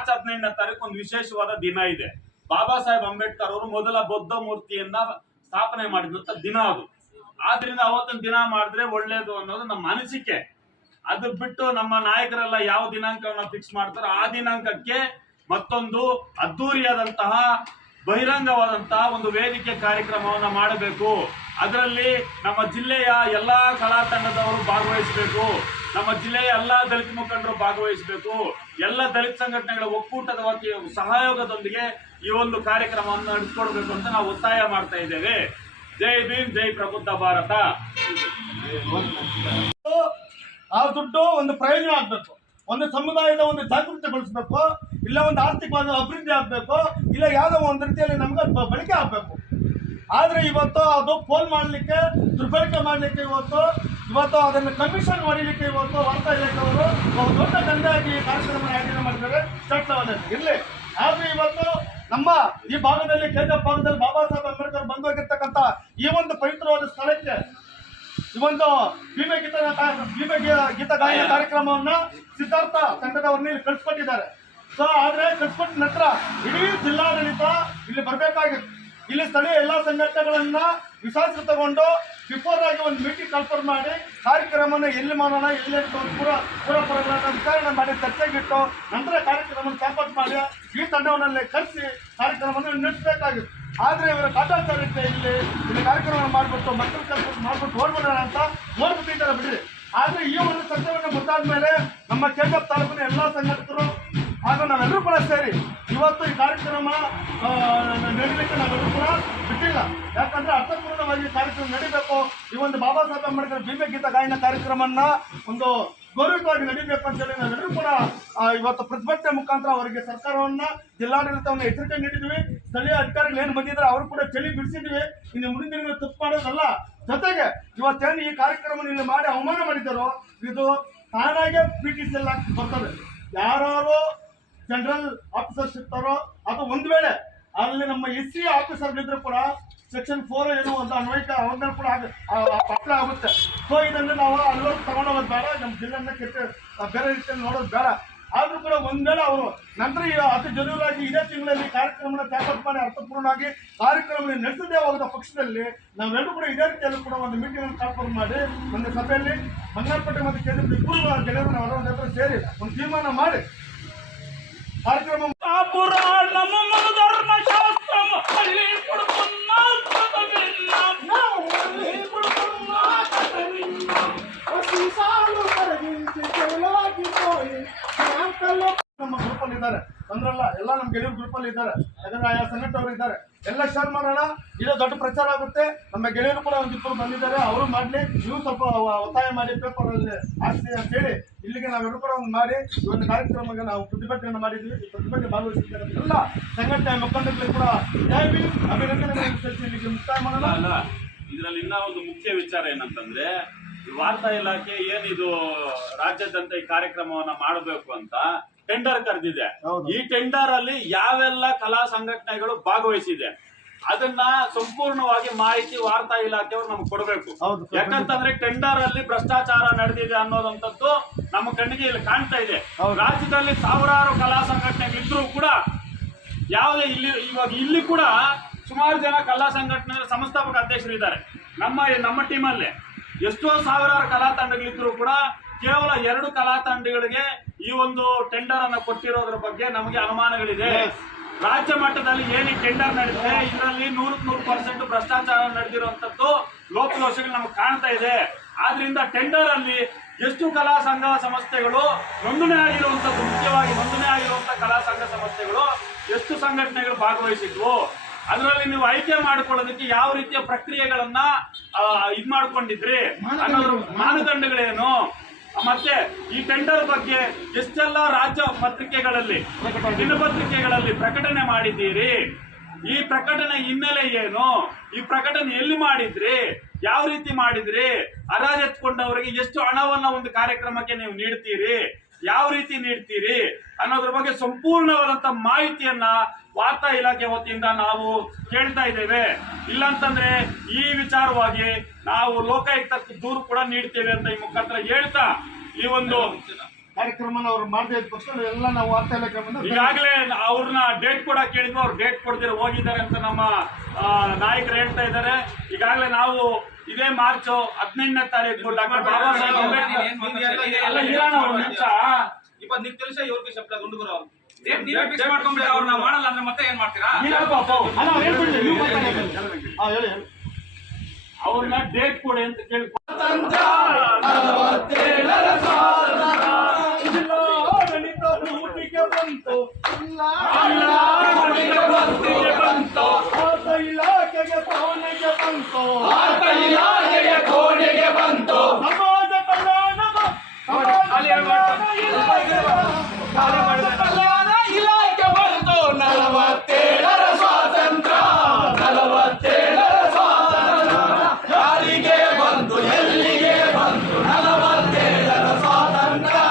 March 15ನೇ ತಾರೀಕು ಒಂದು ವಿಶೇಷವಾದ ದಿನ ಇದೆ. ಬಾಬಾ ಸಾಹೇಬ್ ಅಂಬೇಡ್ಕರ್ ಅವರು ಮೊದಲ ಬೌದ್ಧ ಮೂರ್ತಿಯನ್ನ ಸ್ಥಾಪನೆ ಮಾಡಿದಂತ ದಿನ ಅದು. ಆದ್ರಿಂದ ಅವತ್ತೊಂದು ದಿನ ಮಾಡಿದ್ರೆ ಒಳ್ಳೇದು ಅನ್ನೋದು ನಮ್ಮ ಅನಿಸಿಕೆ. ಅದು ಬಿಟ್ಟು ನಮ್ಮ ನಾಯಕರೆಲ್ಲ ಯಾವ ದಿನಾಂಕವನ್ನ ಫಿಕ್ಸ್ ಮಾಡ್ತಾರೋ ಆ ದಿನಾಂಕಕ್ಕೆ ಮತ್ತೊಂದು ಅದ್ದೂರಿಯಾದಂತಹ ಬಹಿರಂಗವಾದಂತಹ ಒಂದು ವೇದಿಕೆ ಕಾರ್ಯಕ್ರಮವನ್ನ ಮಾಡಬೇಕು. ಅದರಲ್ಲಿ ನಮ್ಮ ಜಿಲ್ಲೆಯ ಎಲ್ಲಾ ಕಲಾ ತಂಡದವರು ಭಾಗವಹಿಸಬೇಕು. ನಮ್ಮ ಜಿಲ್ಲೆಯ ಎಲ್ಲಾ ದಲಿತ ಮುಖಂಡರು ಭಾಗವಹಿಸಬೇಕು. ಎಲ್ಲ ದಲಿತ ಸಂಘಟನೆಗಳ ಒಕ್ಕೂಟದ ಸಹಯೋಗದೊಂದಿಗೆ ಈ ಒಂದು ಕಾರ್ಯಕ್ರಮವನ್ನು ನಡೆಸಿಕೊಡ್ಬೇಕು ಅಂತ ನಾವು ಒತ್ತಾಯ ಮಾಡ್ತಾ ಇದ್ದೇವೆ. ಜೈ ಭೀಮ್, ಜೈ ಪ್ರಬುದ್ಧ ಭಾರತ. ಆ ದುಡ್ಡು ಒಂದು ಪ್ರಯೋಜನ ಆಗ್ಬೇಕು, ಒಂದು ಸಮುದಾಯದ ಒಂದು ಜಾಗೃತಿಗೊಳಿಸ್ಬೇಕು, ಇಲ್ಲ ಒಂದು ಆರ್ಥಿಕವಾದ ಅಭಿವೃದ್ಧಿ ಆಗ್ಬೇಕು, ಇಲ್ಲ ಯಾವ್ದೋ ಒಂದು ರೀತಿಯಲ್ಲಿ ನಮ್ಗೆ ಬಳಕೆ ಆಗ್ಬೇಕು. ಆದ್ರೆ ಇವತ್ತು ಅದು ಪೋಲ್ ಮಾಡ್ಲಿಕ್ಕೆ, ದುರ್ಬಳಕೆ ಮಾಡ್ಲಿಕ್ಕೆ ಇವತ್ತು ಅದನ್ನು ಕಮಿಷನ್ ಹೊಡಿಲಿಕ್ಕೆ ಇವತ್ತು ವಾರ್ತಾ ಇಲಾಖೆಯವರು ದೊಡ್ಡ ದಂಧೆಯಾಗಿ ಕಾರ್ಯಕ್ರಮ ಆಯೋಜನೆ ಮಾಡಿದ್ದಾರೆ ಸ್ಟೇಟ್ ಲೆವೆಲ್ ಇರ್ಲಿ. ಆದ್ರೆ ಇವತ್ತು ನಮ್ಮ ಈ ಭಾಗದಲ್ಲಿ ಕೇಂದ್ರ ಭಾಗದಲ್ಲಿ ಬಾಬಾ ಸಾಹೇಬ್ ಅಂಬೇಡ್ಕರ್ ಬಂದು ಹೋಗಿರ್ತಕ್ಕಂಥ ಈ ಒಂದು ಪವಿತ್ರವಾದ ಸ್ಥಳಕ್ಕೆ ಈ ಒಂದು ಭೀಮೆ ಗೀತ ಗಾಯನ ಕಾರ್ಯಕ್ರಮವನ್ನ ಸಿದ್ಧಾರ್ಥ ತಂಡದವ್ರನ್ನ ಇಲ್ಲಿ ಕಳಿಸ್ಕೊಟ್ಟಿದ್ದಾರೆ. ಸೊ ಆದ್ರೆ ಕಳಿಸ್ಕೊಟ್ಟ ನಂತರ ಇಡೀ ಜಿಲ್ಲಾಡಳಿತ ಇಲ್ಲಿ ಬರ್ಬೇಕಾಗಿತ್ತು. ಇಲ್ಲಿ ಸ್ಥಳೀಯ ಎಲ್ಲಾ ಸಂಘಟನೆಗಳನ್ನ ವಿಶ್ವಾಸ ತಗೊಂಡು ಬಿಫೋರ್ ಆಗಿ ಒಂದು ಮೀಟಿಂಗ್ ಕನ್ಫರ್ಮ್ ಮಾಡಿ ಕಾರ್ಯಕ್ರಮನ ಎಲ್ಲಿ ಮಾಡೋಣ, ಎಲ್ಲಿ ಪೂರಪರಗಳ ವಿಚಾರಣೆ ಮಾಡಿ ಚರ್ಚೆಗಿಟ್ಟು ನಂತರ ಕಾರ್ಯಕ್ರಮ ಚಾಪಟ್ ಮಾಡಿ ಈ ತಂಡವನ್ನೇ ಕರೆಸಿ ಕಾರ್ಯಕ್ರಮವನ್ನು ನಡೆಸಬೇಕಾಗಿತ್ತು. ಆದ್ರೆ ಇವರ ಕಾಟಾಚಾರಕ್ಕೆ ಇಲ್ಲಿ ಕಾರ್ಯಕ್ರಮ ಮಾಡ್ಬಿಟ್ಟು ಮಕ್ಕಳು ಕಲ್ಪಿಟ್ಟು ಮಾಡ್ಬಿಟ್ಟು ಓಡ್ಬಿಡೋಣ ಅಂತ ನೋಡ್ಬಿಟ್ಟಿದ್ದಾರೆ ಬಿಡ್ರಿ. ಆದ್ರೆ ಈ ಒಂದು ಸತ್ಯವನ್ನು ಗೊತ್ತಾದ್ಮೇಲೆ ನಮ್ಮ ಕೆಜಪ್ ತಾಲೂಕಿನ ಎಲ್ಲಾ ಸಂಘಟಕರು ಹಾಗೂ ನಾವೆಲ್ಲರೂ ಕೂಡ ಸೇರಿ ಇವತ್ತು ಈ ಕಾರ್ಯಕ್ರಮ ನಡೀಲಿಕ್ಕೆ ನಾವೆಲ್ಲರೂ ಕೂಡ ಬಿಟ್ಟಿಲ್ಲ. ಯಾಕಂದ್ರೆ ಅರ್ಥಪೂರ್ಣವಾಗಿ ಕಾರ್ಯಕ್ರಮ ನಡೀಬೇಕು. ಈ ಒಂದು ಬಾಬಾ ಸಾಹೇಬ್ ಅಂಬೇಡ್ಕರ್ ಭೀಮೆ ಗೀತ ಗಾಯನ ಕಾರ್ಯಕ್ರಮನ ಒಂದು ಗೌರವವಾಗಿ ನಡೀಬೇಕು ಅಂತೇಳಿ ನಾವೆಲ್ಲರೂ ಕೂಡ ಇವತ್ತು ಪ್ರತಿಭಟನೆ ಮುಖಾಂತರ ಅವರಿಗೆ ಸರ್ಕಾರವನ್ನ, ಜಿಲ್ಲಾಡಳಿತವನ್ನ ಎಚ್ಚರಿಕೆ ನೀಡಿದ್ವಿ. ಸ್ಥಳೀಯ ಅಧಿಕಾರಿಗಳು ಏನು ಬಂದಿದ್ದಾರೆ ಅವರು ಕೂಡ ಚಳಿ ಬಿಡಿಸಿದ್ವಿ. ಇನ್ನು ಮುಂದಿನ ದಿನ ತಪ್ಪು ಮಾಡೋದಲ್ಲ. ಜೊತೆಗೆ ಇವತ್ತೇನು ಈ ಕಾರ್ಯಕ್ರಮ ಇಲ್ಲಿ ಮಾಡಿ ಅವಮಾನ ಮಾಡಿದ್ದಾರೋ ಇದು ತಾನಾಗೆ PTC ಬರ್ತದೆ. ಯಾರು ಜನರಲ್ ಆಫೀಸರ್ಸ್ ಇರ್ತಾರೋ ಅದು ಒಂದು ವೇಳೆ ಅಲ್ಲಿ ನಮ್ಮ SC ಆಫೀಸರ್ಗಳಿದ್ರು ಕೂಡ ಸೆಕ್ಷನ್ 4 ಏನೋ ಒಂದು ಅನ್ವಯಿಕ ಅವ್ರನ್ನ ಕೂಡ ಅಪ್ಲೈ ಆಗುತ್ತೆ. ಸೊ ಇದನ್ನು ನಾವು ಅಲ್ಲೋಗಿ ತಗೊಂಡೋಗೋದು ಬೇಡ, ನಮ್ಮ ಜಿಲ್ಲೆಯನ್ನ ಬೇರೆ ರೀತಿಯಲ್ಲಿ ನೋಡೋದು ಬೇಡ. ಆದ್ರೂ ಕೂಡ ಒಂದ್ ವೇಳೆ ಅವರು ನಂತರ ಅತಿ ಜರೂರಾಗಿ ಇದೇ ತಿಂಗಳಲ್ಲಿ ಕಾರ್ಯಕ್ರಮನ ಚಾಪಟ್ ಮಾಡಿ ಅರ್ಥಪೂರ್ಣವಾಗಿ ಕಾರ್ಯಕ್ರಮ ನಡೆಸದೇ ಹೋಗದ ಪಕ್ಷದಲ್ಲಿ ನಾವೆಲ್ಲರೂ ಕೂಡ ಇದೇ ರೀತಿಯಲ್ಲಿ ಕೂಡ ಒಂದು ಮೀಟಿಂಗ್ ಅನ್ನು ಕನ್ಫರ್ಮ್ ಮಾಡಿ ಒಂದು ಸಭೆಯಲ್ಲಿ ಬಂಗಾರಪೇಟೆ ಮತ್ತು ಕೇಂದ್ರ ಇಬ್ಬರು ಗೆಳೆಯರು ನಾವೆಲ್ಲರ ಸೇರಿ ಒಂದು ತೀರ್ಮಾನ ಮಾಡಿ ಕಾರ್ಯಕ್ರಮ ನಮ್ಮ ಗ್ರೂಪ್ ಅಲ್ಲಿ ಇದ್ದಾರೆ ಅಂದ್ರಲ್ಲ, ಎಲ್ಲ ನಮ್ಮ ಗೆಳೆಯರು ಗ್ರೂಪ್ ಅಲ್ಲಿ ಇದ್ದಾರೆ. ಯಾಕಂದ್ರೆ ಆಯಾ ಸಂಘಟನೆಯವರು ಇದ್ದಾರೆ. ಎಲ್ಲ ಶೇರ್ ಮಾಡೋಣ, ಇದು ದೊಡ್ಡ ಪ್ರಚಾರ ಆಗುತ್ತೆ. ನಮ್ಮ ಗೆಳೆಯರು ಕೂಡ ಒಂದಿಬ್ಬರು ಬಂದಿದ್ದಾರೆ, ಅವರು ಮಾಡ್ಲಿ, ನೀವು ಸ್ವಲ್ಪ ಒತ್ತಾಯ ಮಾಡಿ ಪೇಪರ್ ಅಲ್ಲಿ ಹಾಕ್ಸಿ ಅಂತ ಹೇಳಿ ಇಲ್ಲಿಗೆ ನಾವೆಲ್ಲರೂ ಕೂಡ ಒಂದು ಮಾಡಿ ಈ ಒಂದು ಕಾರ್ಯಕ್ರಮಕ್ಕೆ ನಾವು ಪ್ರತಿಭಟನೆ ಮಾಡಿದ್ವಿ. ಈ ಪ್ರತಿಭಟನೆ ಭಾಗವಹಿಸಿದ್ದಾರೆ ಎಲ್ಲ ಸಂಘಟನೆ ಮುಖಂಡರಿಗೆ ಕೂಡ ಅಭಿನಂದನೆ ಇಲ್ಲಿಗೆ ಮುಕ್ತಾಯ ಮಾಡೋಣ. ಇದರಲ್ಲಿ ಇನ್ನ ಒಂದು ಮುಖ್ಯ ವಿಚಾರ ಏನಂತಂದ್ರೆ, ವಾರ್ತಾ ಇಲಾಖೆ ಏನಿದು ರಾಜ್ಯಾದ್ಯಂತ ಈ ಕಾರ್ಯಕ್ರಮವನ್ನ ಮಾಡಬೇಕು ಅಂತ ಟೆಂಡರ್ ಕರೆದಿದೆ. ಈ ಟೆಂಡರ್ ಅಲ್ಲಿ ಯಾವೆಲ್ಲ ಕಲಾ ಸಂಘಟನೆಗಳು ಭಾಗವಹಿಸಿದೆ ಅದನ್ನ ಸಂಪೂರ್ಣವಾಗಿ ಮಾಹಿತಿ ವಾರ್ತಾ ಇಲಾಖೆಯವರು ನಮ್ಗೆ ಕೊಡಬೇಕು. ಯಾಕಂತಂದ್ರೆ ಟೆಂಡರ್ ಅಲ್ಲಿ ಭ್ರಷ್ಟಾಚಾರ ನಡೆದಿದೆ ಅನ್ನೋದಂತದ್ದು ನಮ್ಮ ಕಣ್ಣಿಗೆ ಇಲ್ಲಿ ಕಾಣ್ತಾ ಇದೆ. ರಾಜ್ಯದಲ್ಲಿ ಸಾವಿರಾರು ಕಲಾ ಸಂಘಟನೆಗಳಿದ್ರು ಕೂಡ ಯಾವುದೇ ಇಲ್ಲಿ ಕೂಡ ಸುಮಾರು ಜನ ಕಲಾ ಸಂಘಟನೆ ಸಂಸ್ಥಾಪಕ ಅಧ್ಯಕ್ಷರು ಇದ್ದಾರೆ. ನಮ್ಮ ಟೀಮಲ್ಲಿ ಎಷ್ಟೋ ಸಾವಿರಾರು ಕಲಾ ತಂಡಗಳಿದ್ರು ಕೂಡ ಕೇವಲ 2 ಕಲಾ ತಂಡಗಳಿಗೆ ಈ ಒಂದು ಟೆಂಡರ್ ಅನ್ನು ಕೊಟ್ಟಿರೋದ್ರ ಬಗ್ಗೆ ನಮಗೆ ಅನುಮಾನಗಳಿದೆ. ರಾಜ್ಯ ಮಟ್ಟದಲ್ಲಿ ಏನು ಟೆಂಡರ್ ನಡೆದಿದೆ ಇದರಲ್ಲಿ 100% ಭ್ರಷ್ಟಾಚಾರ ನಡೆದಿರುವಂತದ್ದು ಲೋಪದೋಷಗಳು ನಮಗೆ ಕಾಣ್ತಾ ಇದೆ. ಆದ್ರಿಂದ ಟೆಂಡರ್ ಅಲ್ಲಿ ಎಷ್ಟು ಕಲಾ ಸಂಘ ಸಂಸ್ಥೆಗಳು ನೋಂದಣಿ ಆಗಿರುವಂತದ್ದು, ಮುಖ್ಯವಾಗಿ ನೋಂದಣಿ ಆಗಿರುವಂತಹ ಕಲಾ ಸಂಘ ಸಂಸ್ಥೆಗಳು ಎಷ್ಟು ಸಂಘಟನೆಗಳು ಭಾಗವಹಿಸಿದ್ವು, ಅದರಲ್ಲಿ ನೀವು ಆಯ್ಕೆ ಮಾಡಿಕೊಳ್ಳೋದಕ್ಕೆ ಯಾವ ರೀತಿಯ ಪ್ರಕ್ರಿಯೆಗಳನ್ನ ಇದ್ ಮಾಡ್ಕೊಂಡಿದ್ರಿ ಅನ್ನೋದ್ರ ಮಾನದಂಡಗಳೇನು, ಮತ್ತೆ ಈ ಟೆಂಡರ್ ಬಗ್ಗೆ ಎಷ್ಟೆಲ್ಲ ರಾಜ್ಯ ಪತ್ರಿಕೆಗಳಲ್ಲಿ ದಿನಪತ್ರಿಕೆಗಳಲ್ಲಿ ಪ್ರಕಟಣೆ ಮಾಡಿದ್ದೀರಿ, ಈ ಪ್ರಕಟಣೆ ಹಿನ್ನೆಲೆ ಏನು, ಈ ಪ್ರಕಟಣೆ ಎಲ್ಲಿ ಮಾಡಿದ್ರಿ, ಯಾವ ರೀತಿ ಮಾಡಿದ್ರಿ, ಹರಾಜೆತ್ಕೊಂಡವರಿಗೆ ಎಷ್ಟು ಹಣವನ್ನ ಒಂದು ಕಾರ್ಯಕ್ರಮಕ್ಕೆ ನೀವು ನೀಡ್ತೀರಿ, ಯಾವ ರೀತಿ ನೀಡ್ತೀರಿ ಅನ್ನೋದ್ರ ಬಗ್ಗೆ ಸಂಪೂರ್ಣವಾದಂತ ಮಾಹಿತಿಯನ್ನ ವಾರ್ತಾ ಇಲಾಖೆ ವತಿಯಿಂದ ನಾವು ಕೇಳ್ತಾ ಇದ್ದೇವೆ. ಇಲ್ಲಂತಂದ್ರೆ ಈ ವಿಚಾರವಾಗಿ ನಾವು ಲೋಕಾಯುಕ್ತಕ್ಕೆ ದೂರು ಕೂಡ ನೀಡ್ತೇವೆ ಅಂತ ಈ ಮುಖಾಂತರ ಹೇಳ್ತಾ ಈ ಒಂದು ಕಾರ್ಯಕ್ರಮನ ಅವ್ರು ಮಾಡದೇ ಇದ್ದ ಪಕ್ಷ ಎಲ್ಲ ನಾವು ವಾರ್ತಾ ಇಲಾಖೆ ಬಂದು ಈಗಾಗಲೇ ಅವ್ರನ್ನ ಡೇಟ್ ಕೂಡ ಕೇಳಿದ್ವಿ, ಅವ್ರು ಡೇಟ್ ಕೊಡ್ದಿರ ಹೋಗಿದ್ದಾರೆ ಅಂತ ನಮ್ಮ ನಾಯಕರು ಹೇಳ್ತಾ ಇದ್ದಾರೆ. ಈಗಾಗಲೇ ನಾವು ಇದೇ ಮಾರ್ಚ್ 18ನೇ ತಾರೀಕು ಡಾಕ್ಟರ್ ಬಾಬಾ ಸಾಹೇಬ್ ಅಂಬೇಡ್ಕರ್ నీకు తెలుసా ఎవరికి చెప్పలేదు ఉండుగురు ನೀವೇ ಫಿಕ್ಸ್ ಮಾಡ್ಕೊಂಡ್ಬಿಟ್ಟು ಅವ್ರನ್ನ ಮಾಡಲ್ಲ ಅಂದ್ರೆ ಮತ್ತೆ ಏನ್ ಮಾಡ್ತೀರಾ? ಅವ್ರನ್ನ ಡೇಟ್ ಕೊಡಿ ಅಂತ ಕೇಳ್ಕೊಂಡು ಇಲಾಖೆ ಬಂತು 47ರ ಸ್ವಾತಂತ್ರ್ಯ 47ರ ಸ್ವಾತಂತ್ರ್ಯ ಯಾರಿಗೆ ಬಂತು ಎಲ್ಲಿಗೆ ಬಂತು 47ರ ಸ್ವಾತಂತ್ರ್ಯ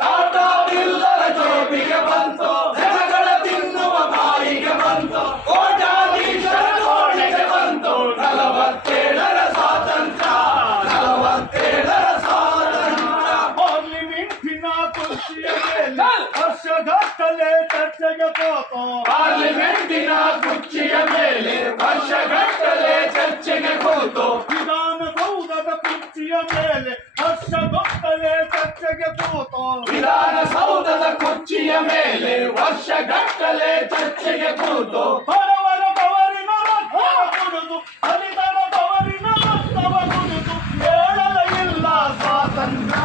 ಟಾಟಾ ಬಿಲ್ಲರ ಜೋಬಿಗೆ ಬಂತು ಜನಗಳ ತಿನ್ನುವ ಬಾಯಿಗೆ ಬಂತು ಕೋಟ್ಯಾಧೀಶರ ಕೋಣೆಗೆ ಬಂತು 47ರ ಸ್ವಾತಂತ್ರ್ಯ 47ರ ಸ್ವಾತಂತ್ರ್ಯ ಪಾರ್ಲಿಮೆಂಟಿನ ಕುರ್ಚಿಯ ಮೇಲೆ ವರ್ಷಗಟ್ಟಲೆ ಚರ್ಚೆಗೆ ಕೂತು ಪಾರ್ಲಿಮೆಂಟಿನ ಕುರ್ಚಿಯ ಮೇಲೆ ವರ್ಷಗಟ್ಟಲೆ ಚರ್ಚೆಗೆ ಕೂತು ವಿಧಾನಸೌಧದ ಕುರ್ಚಿಯ ಮೇಲೆ ವರ್ಷಗಟ್ಟಲೆ ಚರ್ಚೆಗೆ ಕೂತು ವಿಧಾನಸೌಧದ ಕುರ್ಚಿಯ ಮೇಲೆ ವರ್ಷಗಟ್ಟಲೆ ಚರ್ಚೆಗೆ ಕೂತು ಬಡವರ ಬವರಿನ ರಕ್ತವ ಕುಡಿದು ದಲಿತರ ಬವರಿನ ರಕ್ತವ ಕುಡಿದು ಹೇಳಲ ಇಲ್ಲ ಸ್ವಾತಂತ್ರ್ಯ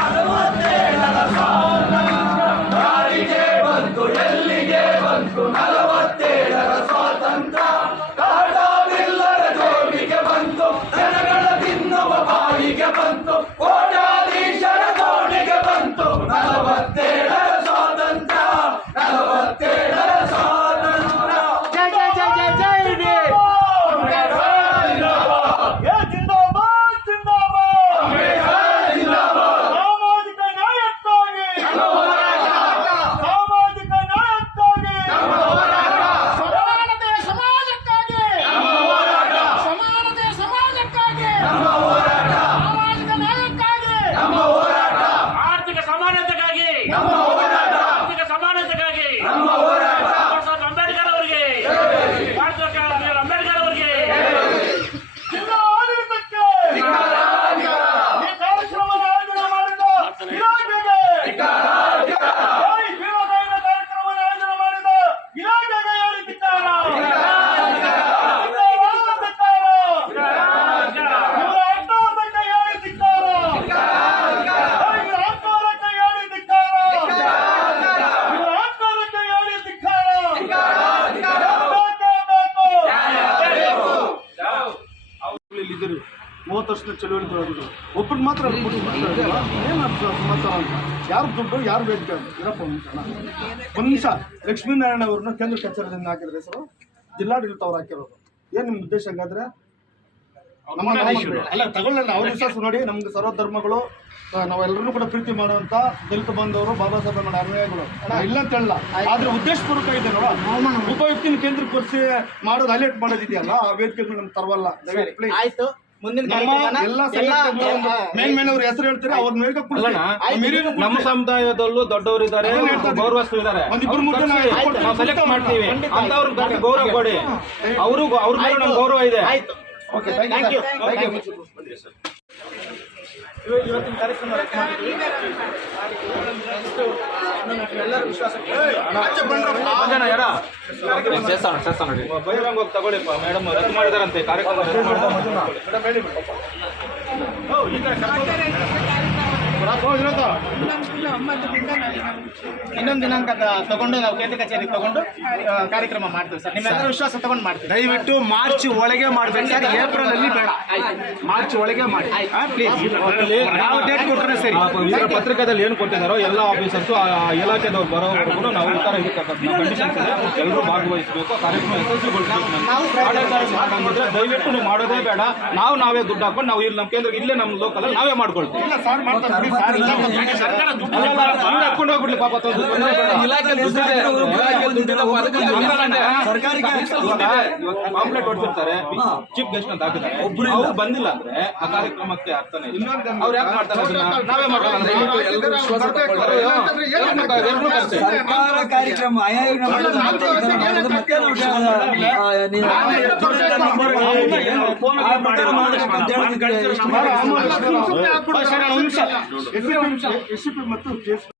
47ರ ಸ್ವಾತಂತ್ರ್ಯ ಯಾರಿಗೆ ಬಂತು ಎಲ್ಲಿಗೆ ಬಂತು 47ರ ಸ್ವಾತಂತ್ರ್ಯ ಟಾಟಾ ಬಿಲ್ಲರ ಜೋಬಿಗೆ ಬಂತು ಜನಗಳ ತಿನ್ನುವ ಬಾಯಿಗೆ ಬಂತು ಕೋಟ್ಯಾಧೀಶರ ಕೋಣೆಗೆ ಬಂತು 47ರ ಸ್ವಾತಂತ್ರ್ಯ 47ರ ಸ್ವಾತಂತ್ರ್ಯ ಏ ಜಿಂದಾಬಾದ್ ಜಿಂದಾಬಾದ್ ಸಾಮಾಜಿಕ ನ್ಯಾಯಕ್ಕಾಗಿ ಸಾಮಾಜಿಕ ನ್ಯಾಯಕ್ಕಾಗಿ ಸಮಾನತೆಯ ಸಮಾಜಕ್ಕಾಗಿ ಸಮಾನತೆಯ ಸಮಾಜಕ್ಕಾಗಿ ಸಾಮಾಜಿಕ ನ್ಯಾಯಕ್ಕಾಗಿ ಆರ್ಥಿಕ ಸಮಾನತೆಗಾಗಿ ಆರ್ಥಿಕ ಸಮಾನತೆಗಾಗಿ ಬಾಬಾ ಸಾಹೇಬ್ ಅಂಬೇಡ್ಕರ್ ಅವರಿಗೆ ಅಂಬೇಡ್ಕರ್ ಅವರಿಗೆ ಜಿಲ್ಲಾ ಆಡಳಿತಕ್ಕೆ ಈ ಕಾರ್ಯಕ್ರಮದ ಆಯೋಜನೆ ಮಾಡಿದ ಇಲಾಖೆಗೆ ಜೈ ಭೀಮಸೇನ ಕಾರ್ಯಕ್ರಮದ ಆಯೋಜನೆ ಮಾಡಿದ ಇಲಾಖೆಗೆ ಹೇಳಿದ್ದಾರೆ ಇಲ್ಲಿದ್ದರು 30 ವರ್ಷದ ಚಳುವಳಿ ತೊಡಗಿದ್ರು ಒಬ್ಬರು ಮಾತ್ರ ಏನು ಸಮಾಚಾರ ಅಂತ ಯಾರು ದುಡ್ಡು ಯಾರು ಬೇಡಿಕೆ ಅಂತ ಇರಪ್ಪ ಒಂದು ನಿಮಿಷ ಲಕ್ಷ್ಮೀನಾರಾಯಣ ಅವ್ರನ್ನ ಕೇಂದ್ರ ಕಚೇರಿಯಿಂದ ಹಾಕಿದ್ರೆ ಹೆಸರು ಜಿಲ್ಲಾಡಳಿತ ಅವ್ರು ಹಾಕಿರೋದು ಏನು ನಿಮ್ಮ ಉದ್ದೇಶ ಹಂಗಾದ್ರೆ ಅಲ್ಲ ತಗೊಳ್ಳಲ್ಲ ಅವ್ರ ವಿಶ್ವಾಸ ನೋಡಿ ನಮ್ಗೆ ಸರ್ವಧರ್ಮಗಳು ನಾವೆಲ್ಲರೂ ಕೂಡ ಪ್ರೀತಿ ಮಾಡುವಂತ ದಲಿತ ಬಂದವರು ಬಾಬಾ ಸಾಹೇಬ್ ಮಾಡೋ ಅನ್ಯಾಯಗಳು ಇಲ್ಲ ಅಂತ ಹೇಳಲ್ಲ ಆದ್ರೆ ಉದ್ದೇಶಪೂರ್ವಕ ಇದೆ ನೋಡ ಒಬ್ಬ ವ್ಯಕ್ತಿನ ಕೇಂದ್ರಕ್ಕೆ ಕೂರಿಸಿ ಮಾಡೋದು ಹೈಲೈಟ್ ಮಾಡೋದಿದೆಯಲ್ಲ ಆ ವೇದಿಕೆಗಳು ನಮ್ಗೆ ತರವಲ್ಲ ಪ್ಲೀಸ್ ಆಯ್ತು ಮುಂದಿನ ಎಲ್ಲ ಮೇನ್ ಅವ್ರ ಹೆಸರು ಹೇಳ್ತಾರೆ ಅವ್ರ ಮೇಲೆ ನಮ್ಮ ಸಮುದಾಯದಲ್ಲೂ ದೊಡ್ಡವರಿದ್ದಾರೆ ಗೌರವಸ್ಥರಿದ್ದಾರೆ ಒಂದಿಬ್ಬರು ಮೂರು ಜನ ನಾವು ಸೆಲೆಕ್ಟ್ ಮಾಡ್ತೀವಿ ಅಂತ ಅವ್ರಿಗೆ ಗೌರವ ಕೊಡಿ ಅವ್ರಿಗೂ ಅವ್ರ ಮೇಲೆ ನಮ್ಗೆ ಗೌರವ ಇದೆ. ಆಯ್ತು ಓಕೆ ಥ್ಯಾಂಕ್ ಯು ಇವತ್ತಿನ ಕಾರ್ಯಕ್ರಮ ಎಲ್ಲರೂ ವಿಶ್ವಾಸಕ್ಕೆ ಬಹಿರಂಗ ಹೋಗಿ ತಗೊಳ್ಳಿಪ್ಪ ಮೇಡಮ್ ರದ್ದು ಮಾಡಿದಾರಂತೆ ಕಾರ್ಯಕ್ರಮ ಇನ್ನೊಂದು ದಿನಾಂಕ ತಗೊಂಡು ನಾವು ಕೇಂದ್ರ ಕಚೇರಿಗೆ ತಗೊಂಡು ಕಾರ್ಯಕ್ರಮ ಮಾಡ್ತೀವಿ ಸರ್. ನಿಮ್ಮೆಲ್ಲರ ವಿಶ್ವಾಸ ತಗೊಂಡು ಮಾಡ್ತೀವಿ. ದಯವಿಟ್ಟು ಮಾರ್ಚ್ ಒಳಗೆ ಮಾಡ್ಬೇಕು ಸರ್, ಏಪ್ರಿಲ್ ಅಲ್ಲಿ ಬೇಡ, ಮಾರ್ಚ್ ಒಳಗೆ ಮಾಡಿ ಪ್ಲೀಸ್. ನಾವು ಡೇಟ್ ಕೊಟ್ಟರೆ ಸರಿ. ಇದರ ಪತ್ರಿಕೆದಲ್ಲಿ ಏನು ಕೊಟ್ಟಿದ್ದಾರೋ ಎಲ್ಲ ಆಫೀಸರ್ಸು ಇಲಾಖೆದವ್ರು ಬರೋವರೆಗೂ ನಾವು ಈ ಥರ ಇದಕ್ಕೆ ಕಂಡೀಷನ್ಸ್ ಇದೆ, ಎಲ್ಲರೂ ಭಾಗವಹಿಸಬೇಕು, ಕಾರ್ಯಕ್ರಮ ಯಶಸ್ವಿಗೊಳಿಸಬೇಕಂದ್ರೆ ದಯವಿಟ್ಟು ನೀವು ಮಾಡೋದೇ ಬೇಡ. ನಾವೇ ದುಡ್ಡು ಹಾಕೊಂಡು ನಾವು ಇಲ್ಲಿ ನಮ್ಮ ಕೇಂದ್ರ ಇಲ್ಲೇ ನಮ್ಮ ಲೋಕಲ್ ನಾವೇ ಮಾಡ್ಕೊಳ್ತೀವಿ. ಇಲ್ಲ ಸರ್ ಮಾಡ್ತಾರೆ. ಸರ್ಕಾರ ಸುಮ್ನೆ ಹಾಕೊಂಡು ಹೋಗ್ಬಿಡ್ಲಿ ಪಾಪ ತಂದು. ಪಾಂಪ್ಲೆಟ್ ಹೊಡ್ತಿರ್ತಾರೆ, ಚೀಫ್ ಗೆಸ್ಟ್ ಅಂತ ಹಾಕಿದ್ದಾರೆ, ಅವ್ರು ಬಂದಿಲ್ಲ ಅಂದ್ರೆ ಆ ಕಾರ್ಯಕ್ರಮಕ್ಕೆ ಅರ್ಥನೇ ಇಲ್ಲ. ಅವ್ರು ಯಾಕೆ ಮಾಡ್ತಾರೆ ಅದನ್ನ? ನಾವೇ ಮಾಡೋಣ. ಸರ್ಕಾರ ಕಾರ್ಯಕ್ರಮ ಆಯೋಗ ಮತ್ತೆ ಎಸ್ ಸಿ ಪಿ ಮತ್ತು